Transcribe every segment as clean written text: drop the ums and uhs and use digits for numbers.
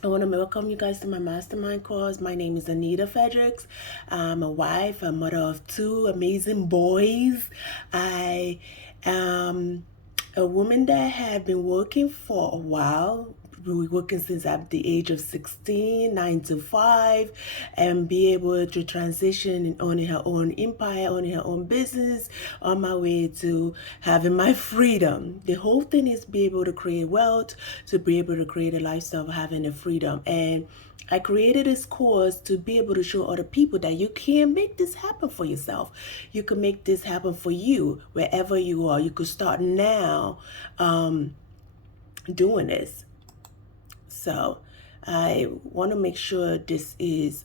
I want to welcome you guys to my mastermind course. My name is Anitafredricks. I'm a wife, a mother of two amazing boys. I am a woman that have been working for a while. We been working since at the age of 16, 9 to 5, and be able to transition in owning her own empire, owning her own business, on my way to having my freedom. The whole thing is be able to create wealth, to be able to create a lifestyle of having a freedom. And I created this course to be able to show other people that you can make this happen for yourself. You can make this happen for you wherever you are. You could start now doing this. So I want to make sure this is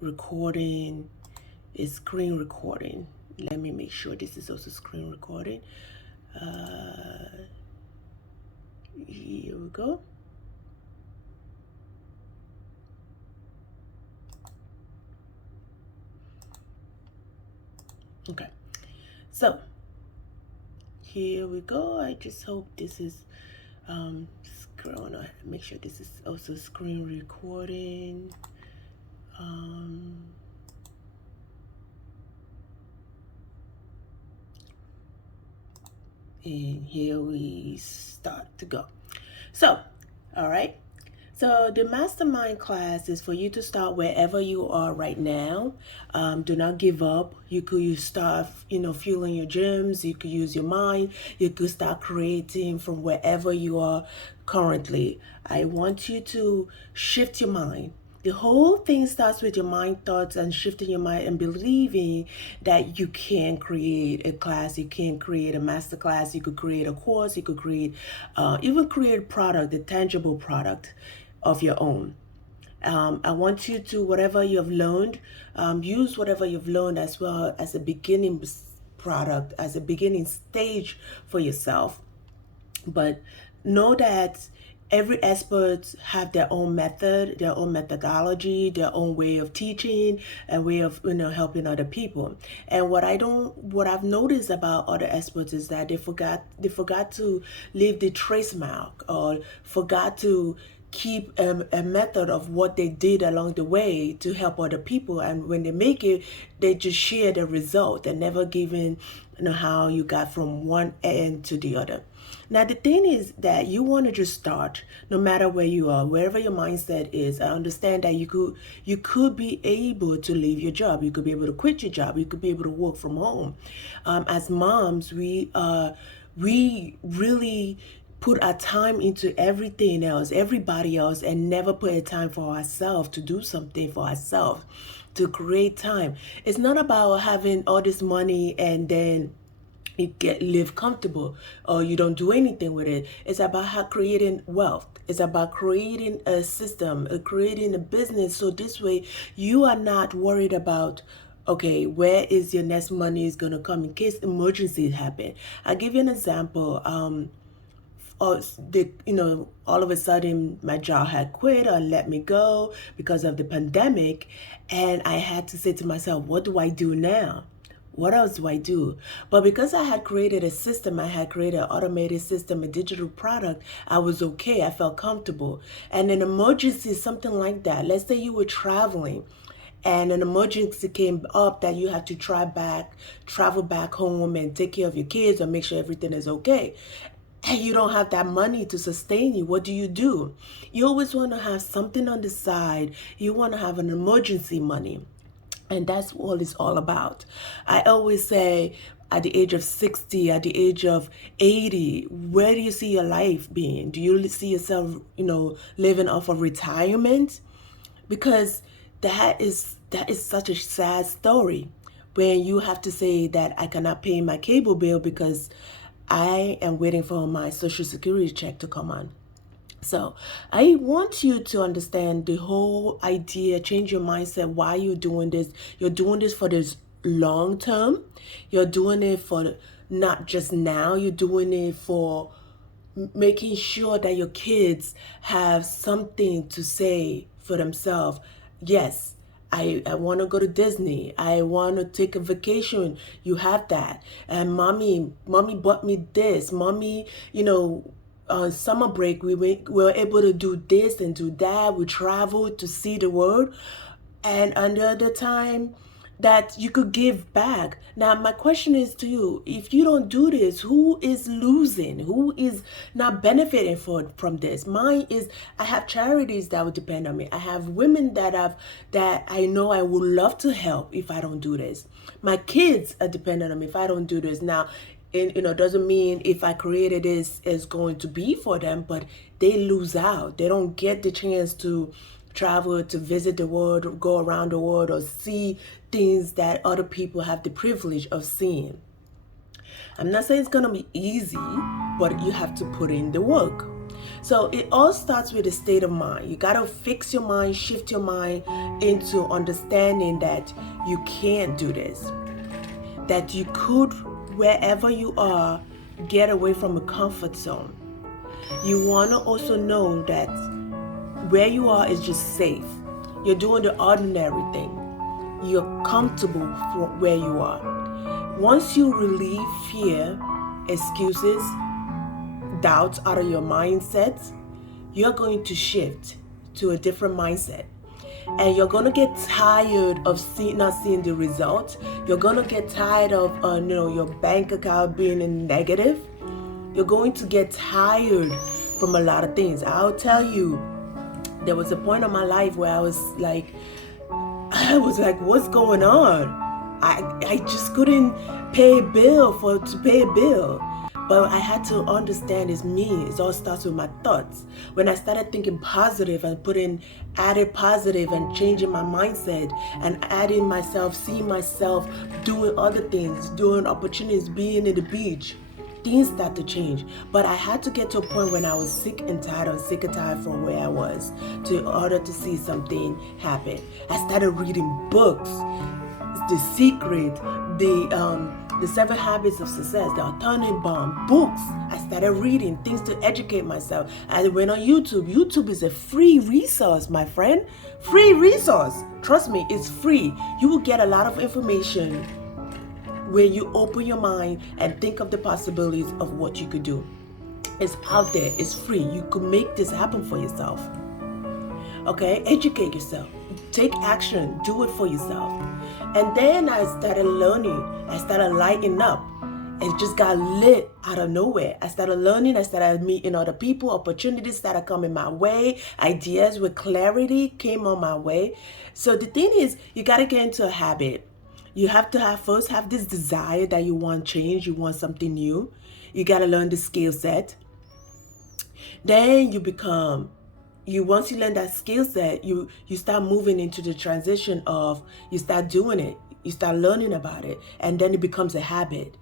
recording, is screen recording. Let me make sure this is also screen recording. Here we go. Okay, so here we go. I just hope this is screen. Make sure this is also screen recording. And here we start to go. So, all right. So the mastermind class is for you to start wherever you are right now. Do not give up. You could start, fueling your gyms. You could use your mind. You could start creating from wherever you are currently. I want you to shift your mind. The whole thing starts with your mind thoughts and shifting your mind and believing that you can create a class, you can create a master class, you could create a course, you could create, even create a product, a tangible product of your own. I want you to, whatever you have learned, use whatever you've learned as well as a beginning product, as a beginning stage for yourself. But know that every expert have their own method, their own methodology, their own way of teaching and way of helping other people. And what I've noticed about other experts is that they forgot to leave the trace mark, or forgot to keep a method of what they did along the way to help other people. And when they make it, they just share the result and never giving how you got from one end to the other. Now the thing is that you want to just start no matter where you are, wherever your mindset is. I understand that you could be able to leave your job, you could be able to quit your job, you could be able to work from home. As moms, we really put our time into everything else, everybody else, and never put a time for ourselves to do something for ourselves, to create time. It's not about having all this money and then you live comfortable or you don't do anything with it. It's about how creating wealth. It's about creating a system, creating a business. So this way you are not worried about, okay, where is your next money is going to come in case emergencies happen. I'll give you an example. All of a sudden my job had quit or let me go because of the pandemic, and I had to say to myself, what do I do now? What else do I do? But because I had created a system, I had created an automated system, a digital product, I was okay. I felt comfortable. And an emergency, something like that. Let's say you were traveling and an emergency came up that you have to travel back home and take care of your kids or make sure everything is okay. And you don't have that money to sustain you. What do? You always want to have something on the side. You want to have an emergency money. And that's what it's all about. I always say, at the age of 60, at the age of 80, where do you see your life being? Do you see yourself, living off of retirement? Because that is such a sad story when you have to say that I cannot pay my cable bill because I am waiting for my social security check to come on. So I want you to understand the whole idea, change your mindset, why you're doing this. You're doing this for this long term. You're doing it for not just now, you're doing it for making sure that your kids have something to say for themselves. Yes, I want to go to Disney. I want to take a vacation. You have that. And mommy bought me this. Mommy, summer break, we were able to do this and do that. We traveled to see the world. And another time that you could give back. Now, my question is to you, if you don't do this, who is losing? Who is not benefiting from this? Mine is, I have charities that would depend on me. I have women that I know I would love to help if I don't do this. My kids are dependent on me if I don't do this. Now, doesn't mean if I created this is going to be for them, but they lose out. They don't get the chance to travel, to visit the world, or go around the world, or see things that other people have the privilege of seeing. I'm not saying it's going to be easy, but you have to put in the work. So it all starts with a state of mind. You got to fix your mind, shift your mind into understanding that you can't do this, that you could, wherever you are, get away from a comfort zone. You want to also know that where you are is just safe. You're doing the ordinary thing. You're comfortable for where you are. Once you relieve fear, excuses, doubts out of your mindset, you're going to shift to a different mindset. And you're going to get tired of not seeing the results. You're going to get tired of your bank account being in negative. You're going to get tired from a lot of things. I'll tell you, there was a point in my life where I was like, what's going on? I just couldn't pay a bill to pay a bill. But I had to understand it's me. It all starts with my thoughts. When I started thinking positive and added positive and changing my mindset and adding myself, seeing myself doing other things, doing opportunities, being in the beach, things start to change. But I had to get to a point when I was sick and tired from where I was in order to see something happen. I started reading books, The Secret, the 7 Habits of Success, the Atomic Bomb, books. I started reading things to educate myself. I went on YouTube. YouTube is a free resource, my friend. Free resource. Trust me, it's free. You will get a lot of information when you open your mind and think of the possibilities of what you could do. It's out there. It's free. You could make this happen for yourself. Okay? Educate yourself. Take action. Do it for yourself. And then I started learning. I started lighting up. It just got lit out of nowhere. I started learning. I started meeting other people. Opportunities started coming my way. Ideas with clarity came on my way. So the thing is, you got to get into a habit. You have to first have this desire that you want change. You want something new. You got to learn the skill set. Then once you learn that skill set, you start moving into the transition of, you start doing it, you start learning about it, and then it becomes a habit.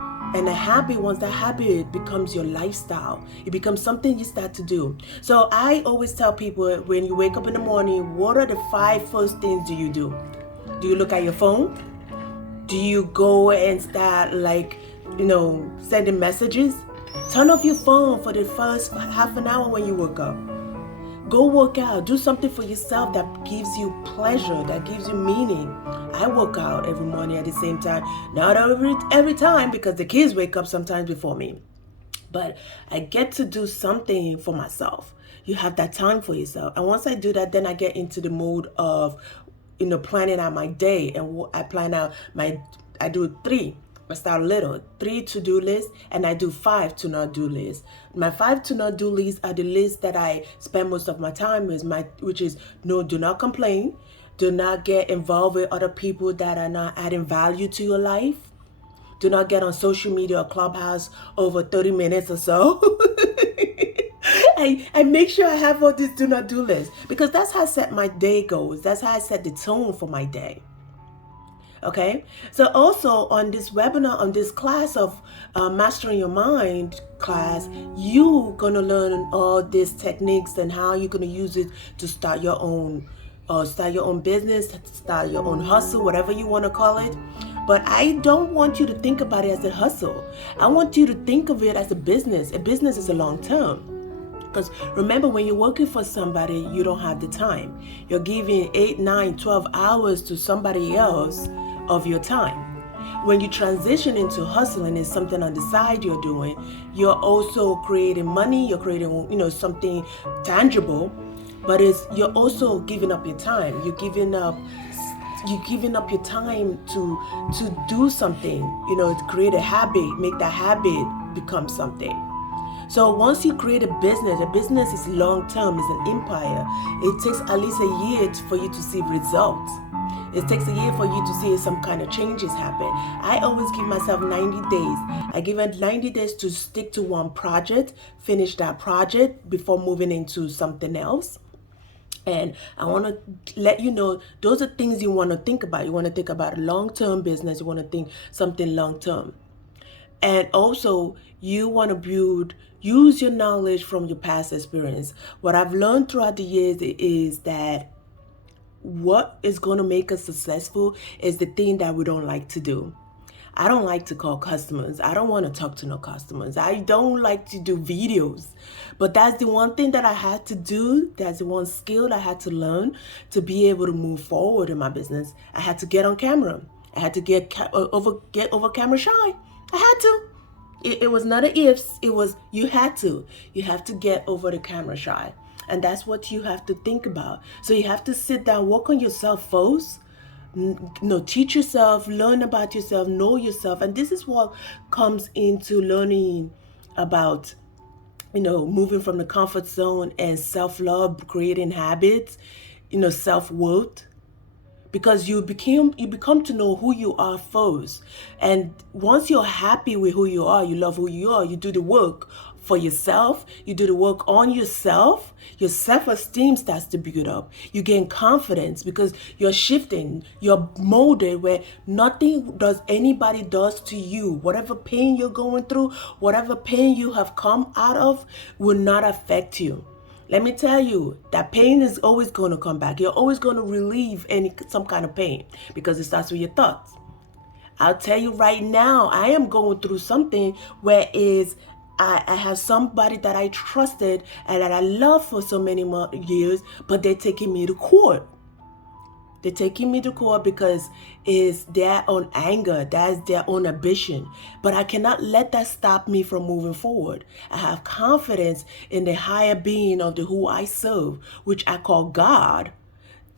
And once that habit becomes your lifestyle, it becomes something you start to do. So I always tell people, when you wake up in the morning, what are the 5 first things do you do? Do you look at your phone? Do you go and start sending messages? Turn off your phone for the first half an hour when you wake up. Go work out. Do something for yourself that gives you pleasure, that gives you meaning. I work out every morning at the same time. Not every time, because the kids wake up sometimes before me. But I get to do something for myself. You have that time for yourself. And once I do that, then I get into the mode of, planning out my day. And I plan out I do 3. I start little, 3 to-do lists, and I do 5 to not do lists. My 5 to not do lists are the lists that I spend most of my time with, which is do not complain, do not get involved with other people that are not adding value to your life, do not get on social media or Clubhouse over 30 minutes or so. I make sure I have all these do not do lists, because that's how I set my day goals. That's how I set the tone for my day. Okay, so also on this webinar, on this class of Mastering Your Mind class, you're going to learn all these techniques and how you're going to use it to start your own business, start your own hustle, whatever you want to call it. But I don't want you to think about it as a hustle. I want you to think of it as a business. A business is a long term. Because remember, when you're working for somebody, you don't have the time. You're giving 8, 9, 12 hours to somebody else of your time. when you transition into hustling, it's something on the side you're doing. You're also creating money. You're creating, something tangible, but you're also giving up your time. You're giving up your time to do something. To create a habit, make that habit become something. So once you create a business is long term, it's an empire. It takes at least a year for you to see results. It takes a year for you to see some kind of changes happen. I always give myself 90 days. I give it 90 days to stick to one project, finish that project before moving into something else. And I want to let you know, those are things you want to think about. You want to think about a long-term business. You want to think something long-term. And also, you want to use your knowledge from your past experience. What I've learned throughout the years is that what is going to make us successful is the thing that we don't like to do. I don't like to call customers. I don't want to talk to no customers. I don't like to do videos. But that's the one thing that I had to do. That's the one skill I had to learn to be able to move forward in my business. I had to get on camera. I had to get over camera shy. I had to. It was not an ifs. It was you had to. You have to get over the camera shy. And that's what you have to think about. So you have to sit down, work on yourself first. Teach yourself, learn about yourself, know yourself. And this is what comes into learning about, moving from the comfort zone and self-love, creating habits, self-worth. Because you become to know who you are first. And once you're happy with who you are, you love who you are, you do the work for yourself, you do the work on yourself, your self-esteem starts to build up. You gain confidence because you're shifting, you're molded where nothing anybody does to you. Whatever pain you're going through, whatever pain you have come out of will not affect you. Let me tell you, that pain is always going to come back. You're always going to relieve some kind of pain because it starts with your thoughts. I'll tell you right now, I am going through something where I have somebody that I trusted and that I loved for so many years, but they're taking me to court. They're taking me to court because it's their own anger. That's their own ambition. But I cannot let that stop me from moving forward. I have confidence in the higher being of who I serve, which I call God,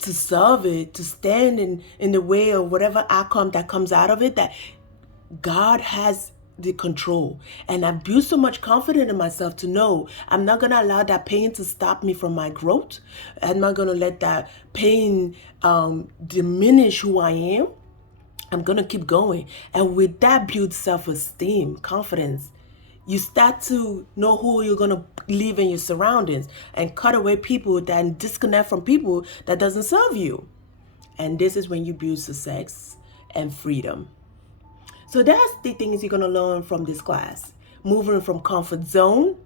to serve it, to stand in the way of whatever outcome that comes out of it, that God has the control. And I've built so much confidence in myself to know I'm not going to allow that pain to stop me from my growth. I'm not going to let that pain diminish who I am. I'm going to keep going. And with that builds self-esteem, confidence. You start to know who you're going to leave in your surroundings and cut away people that disconnect from people that doesn't serve you. And this is when you build success and freedom. So that's the things you're going to learn from this class. Moving from comfort zone,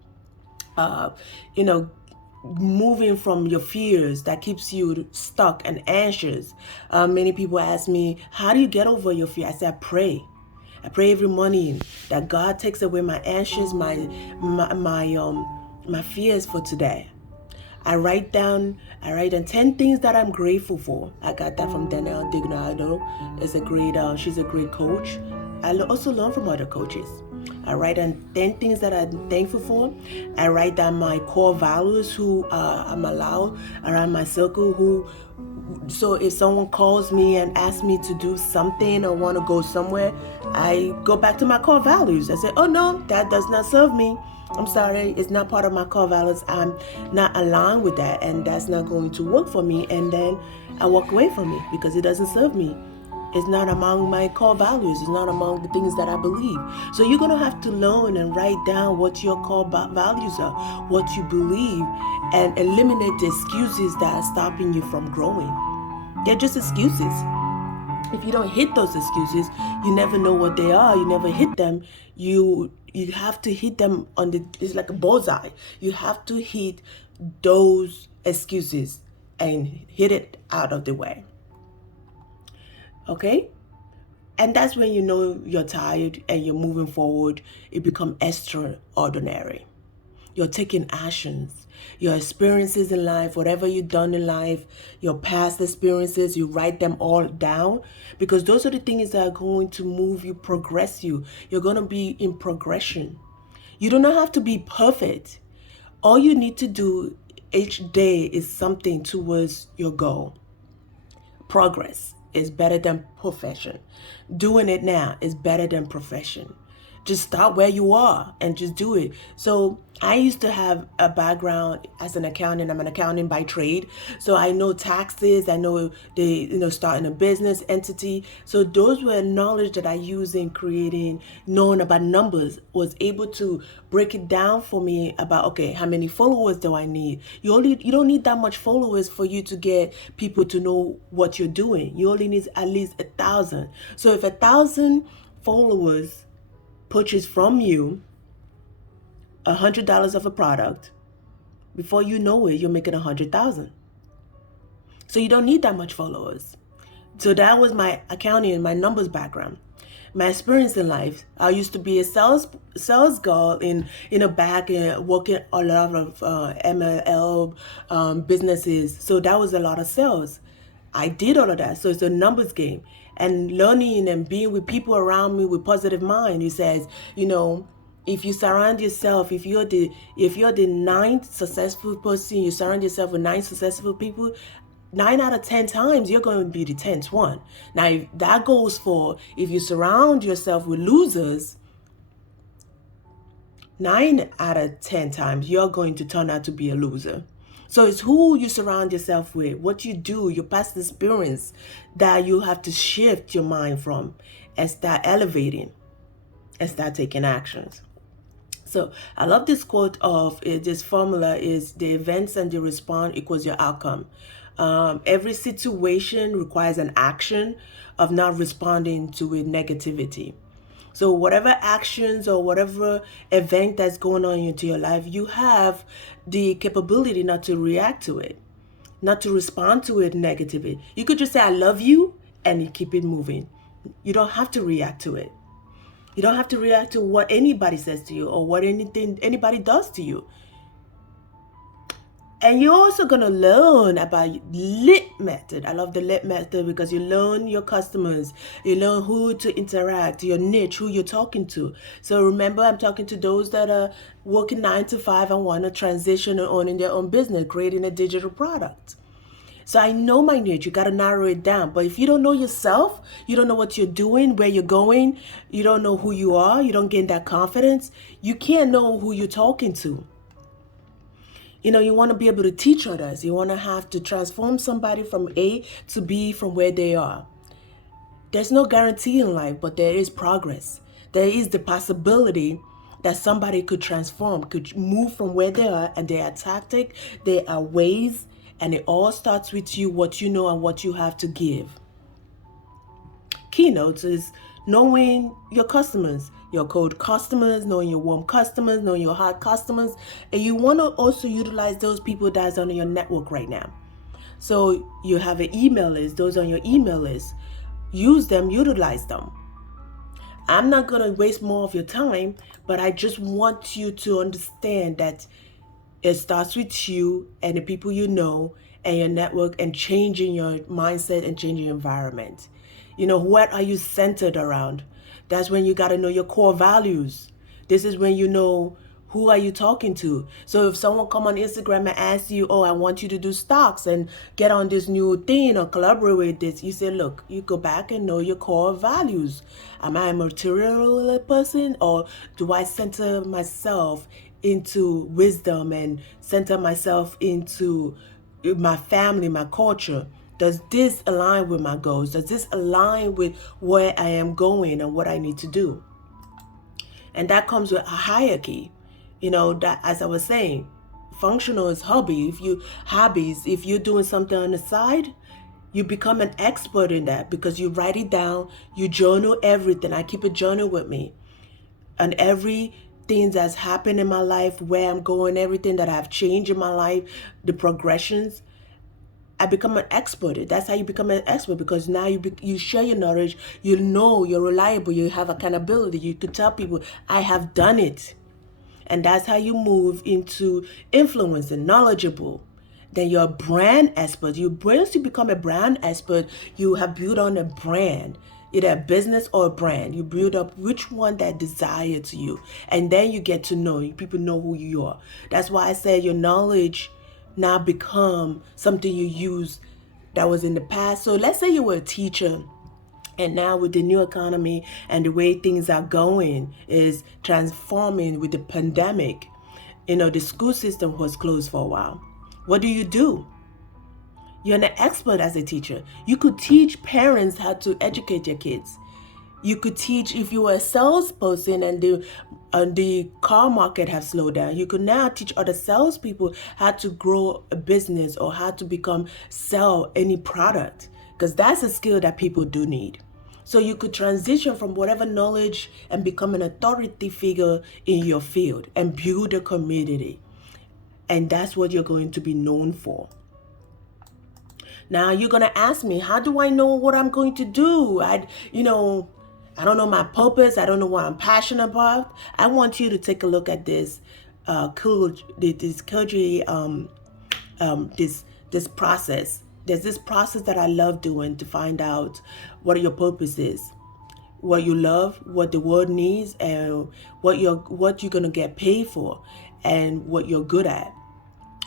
moving from your fears that keeps you stuck and anxious. Many people ask me, how do you get over your fear? I say, I pray. I pray every morning that God takes away my anxious, my fears for today. I write down 10 things that I'm grateful for. I got that from Danielle Dignado. She's a great coach. I also learn from other coaches. I write down 10 things that I'm thankful for. I write down my core values, who I'm allowed around my circle, so if someone calls me and asks me to do something or want to go somewhere, I go back to my core values. I say, oh no, that does not serve me. I'm sorry, it's not part of my core values. I'm not aligned with that, and that's not going to work for me. And then I walk away from it because it doesn't serve me. It's not among my core values. It's not among the things that I believe. So you're going to have to learn and write down what your core values are, what you believe, and eliminate the excuses that are stopping you from growing. They're just excuses. If you don't hit those excuses, you never know what they are. You never hit them. You have to hit them it's like a bullseye. You have to hit those excuses and hit it out of the way. Okay? And that's when you know you're tired and you're moving forward. It becomes extraordinary. you're taking actions. Your experiences in life, whatever you've done in life, your past experiences, you write them all down, because those are the things that are going to move you, progress you. You're going to be in progression. You do not have to be perfect. All you need to do each day is something towards your goal. Progress is better than perfection. Doing it now is better than perfection. Just start where you are and just do it. So I used to have a background as an accountant. I'm an accountant by trade. So I know taxes. I know starting a business entity. So those were knowledge that I used in creating, knowing about numbers, was able to break it down for me about, okay, how many followers do I need? You don't need that much followers for you to get people to know what you're doing. You only need at least 1,000. So if 1,000 followers purchase from you $100 of a product, before you know it, you're making 100,000. So you don't need that much followers. So that was my accounting and my numbers background. My experience in life, I used to be a sales girl in a back and working a lot of MLM businesses. So that was a lot of sales. I did all of that. So it's a numbers game, and learning and being with people around me with positive mind. He says, if you surround yourself, if you're the ninth successful person, you surround yourself with 9 successful people, 9 out of 10 times you're going to be the 10th one. Now that goes for if you surround yourself with losers, 9 out of 10 times you're going to turn out to be a loser. So it's who you surround yourself with, what you do, your past experience, that you have to shift your mind from and start elevating and start taking actions. So I love this quote of this formula is the events and the response equals your outcome. Every situation requires an action of not responding to it negativity. So whatever actions or whatever event that's going on into your life, you have the capability not to react to it, not to respond to it negatively. You could just say, I love you, and you keep it moving. You don't have to react to it. You don't have to react to what anybody says to you or what anybody does to you. And you're also going to learn about LIT method. I love the LIT method because you learn your customers. You learn who to interact, your niche, who you're talking to. So remember, I'm talking to those that are working 9 to 5 and want to transition and owning their own business, creating a digital product. So I know my niche. You got to narrow it down. But if you don't know yourself, you don't know what you're doing, where you're going, you don't know who you are, you don't gain that confidence, you can't know who you're talking to. You want to be able to teach others. You want to have to transform somebody from A to B from where they are. There's no guarantee in life, but there is progress. There is the possibility that somebody could transform, could move from where they are, and there are tactics, there are ways, and it all starts with you, what you know and what you have to give. Keynotes is knowing your customers, your cold customers, knowing your warm customers, knowing your hot customers. And you want to also utilize those people that's on your network right now. So you have an email list, those on your email list. Use them, utilize them. I'm not going to waste more of your time, but I just want you to understand that it starts with you and the people you know and your network, and changing your mindset and changing your environment. What are you centered around? That's when you got to know your core values. This is when you know who are you talking to. So if someone come on Instagram and ask you, I want you to do stocks and get on this new thing or collaborate with this, you say, look, you go back and know your core values. Am I a material person, or do I center myself into wisdom and center myself into my family, my culture? Does this align with my goals? Does this align with where I am going and what I need to do? And that comes with a hierarchy. That, as I was saying, functional is hobby. If you're doing something on the side, you become an expert in that because you write it down, you journal everything. I keep a journal with me. And everything that's happened in my life, where I'm going, everything that I've changed in my life, the progressions, I become an expert. That's how you become an expert, because now you share your knowledge. You're reliable. You have accountability. You could tell people, I have done it. And that's how you move into influence and knowledgeable. Then you're a brand expert. Once you become a brand expert, you have built on a brand, either a business or a brand. You build up which one that desire to you. And then you get to know, people know who you are. That's why I said your knowledge now become something you use that was in the past. So let's say you were a teacher, and now with the new economy and the way things are going is transforming with the pandemic. The school system was closed for a while. What do? You're an expert as a teacher. You could teach parents how to educate their kids. You could teach, if you were a salesperson and the car market has slowed down, you could now teach other salespeople how to grow a business or how to sell any product, because that's a skill that people do need. So you could transition from whatever knowledge and become an authority figure in your field and build a community. And that's what you're going to be known for. Now you're going to ask me, how do I know what I'm going to do? I don't know my purpose. I don't know what I'm passionate about. I want you to take a look at this this process. There's this process that I love doing to find out what your purpose is, what you love, what the world needs, and what you're going to get paid for, and what you're good at.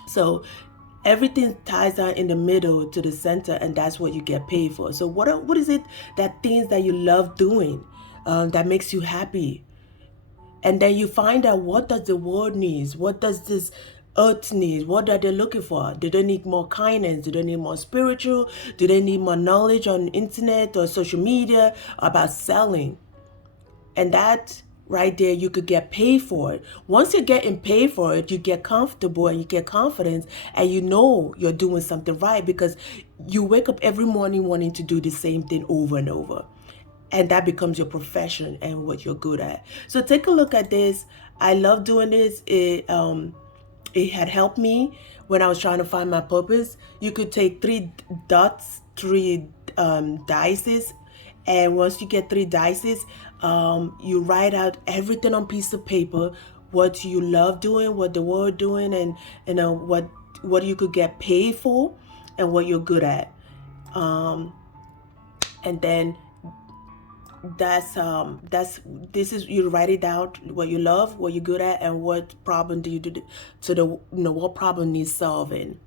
So everything ties down in the middle to the center, and that's what you get paid for. So what is it, that things that you love doing, that makes you happy? And then you find out, what does the world needs? What does this earth needs? What are they looking for? Do they need more kindness? Do they need more spiritual? Do they need more knowledge on internet or social media about selling? And that right there, you could get paid for it. Once you're getting paid for it, you get comfortable and you get confidence, and you know you're doing something right, because you wake up every morning wanting to do the same thing over and over. And that becomes your profession and what you're good at. So take a look at this. I love doing this. It had helped me when I was trying to find my purpose. You could take three dices, and once you get 3 dices, you write out everything on piece of paper, what you love doing, what the world doing, and what you could get paid for, and what you're good at. And then you write it out, what you love, what you're good at, and what problem do you do what problem needs solving.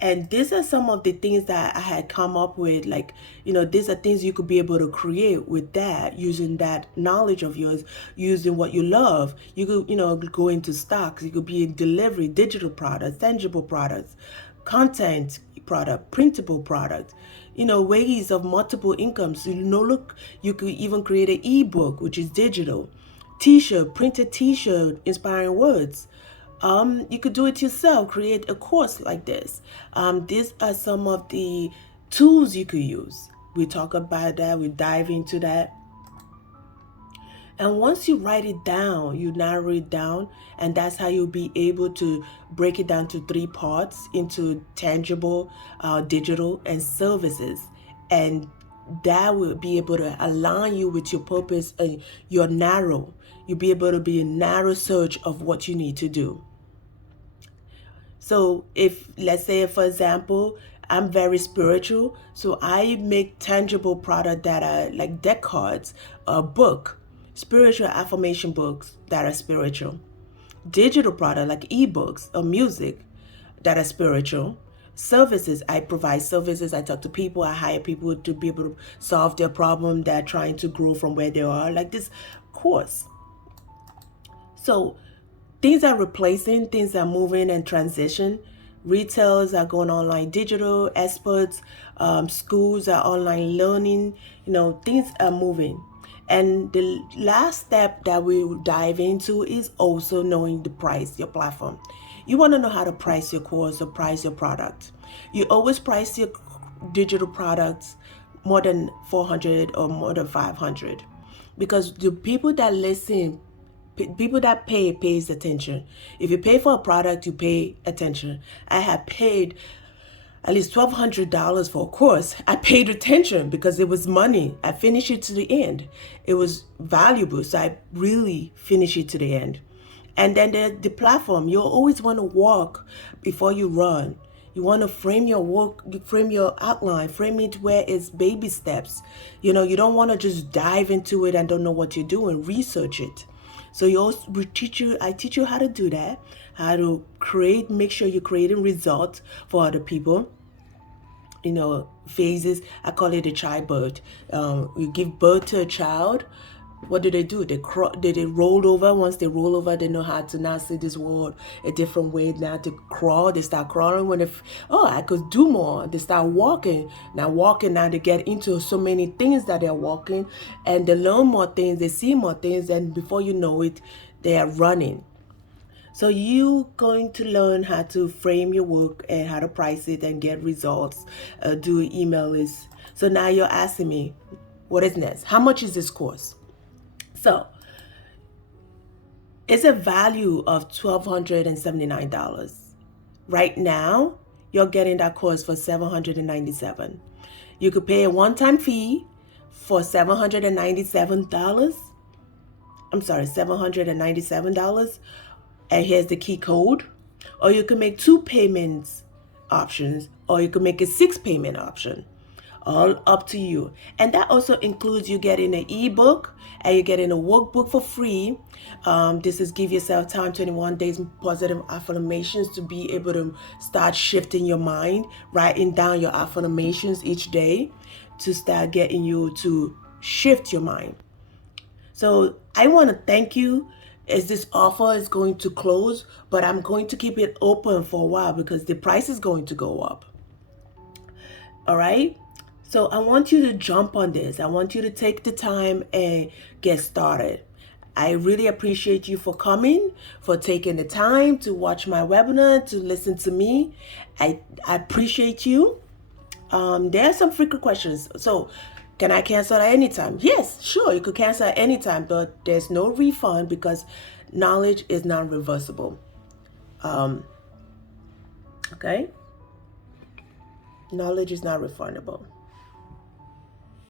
And these are some of the things that I had come up with. These are things you could be able to create with that, using that knowledge of yours, using what you love. You could, go into stocks. You could be in delivery, digital products, tangible products, content product, printable product, ways of multiple incomes. You could even create an ebook, which is digital, t-shirt, printed t-shirt, inspiring words. You could do it yourself, create a course like this. These are some of the tools you could use. We talk about that, we dive into that. And once you write it down, you narrow it down, and that's how you'll be able to break it down to 3 parts, into tangible, digital, and services. And that will be able to align you with your purpose, and you'll be able to be a narrow search of what you need to do. So if, let's say, for example, I'm very spiritual, so I make tangible product that are like deck cards, a book, spiritual affirmation books that are spiritual, digital product like ebooks or music that are spiritual, services. I provide services. I talk to people. I hire people to be able to solve their problem. They're trying to grow from where they are, like this course. So things are replacing, things are moving and transition. Retailers are going online digital, experts, schools are online learning, things are moving. And the last step that we will dive into is also knowing the price, your platform. You want to know how to price your course or price your product. You always price your digital products more than 400 or more than 500, because the people that listen, people that pays attention. If you pay for a product, you pay attention. I have paid at least $1,200 for a course. I paid attention because it was money. I finished it to the end. It was valuable, so I really finished it to the end. And then there's the platform. You always want to walk before you run. You want to frame your work, frame your outline, frame it where it's baby steps. You know, you don't want to just dive into it and don't know what you're doing. Research it. So I teach you how to do that, how to create, make sure you're creating results for other people. You know, phases. I call it a childbirth. You give birth to a child. What do? They roll over. Once they roll over, they know how to now see this world a different way. Now to crawl, they start crawling. I could do more. They start walking. Now they get into so many things that they're walking, and they learn more things. They see more things, and before you know it, they are running. So you going to learn how to frame your work and how to price it and get results, do email lists. So now you're asking me, what is next? How much is this course? So it's a value of $1,279. Right now, you're getting that course for $797. You could pay a one-time fee for $797. I'm sorry, $797. And here's the key code. Or you can make 2 payments options, or you can make a 6 payment option. All up to you. And that also includes you getting an ebook and you're getting a workbook for free. This is Give Yourself Time, 21 Days Positive Affirmations, to be able to start shifting your mind, writing down your affirmations each day to start getting you to shift your mind. So I want to thank you, as this offer is going to close, but I'm going to keep it open for a while because the price is going to go up. All right? So I want you to jump on this. I want you to take the time and get started. I really appreciate you for coming, for taking the time to watch my webinar, to listen to me. I appreciate you. There are some frequent questions. So, can I cancel at any time? Yes, sure, you could cancel at any time, but there's no refund because knowledge is non-reversible. Okay? Knowledge is not refundable.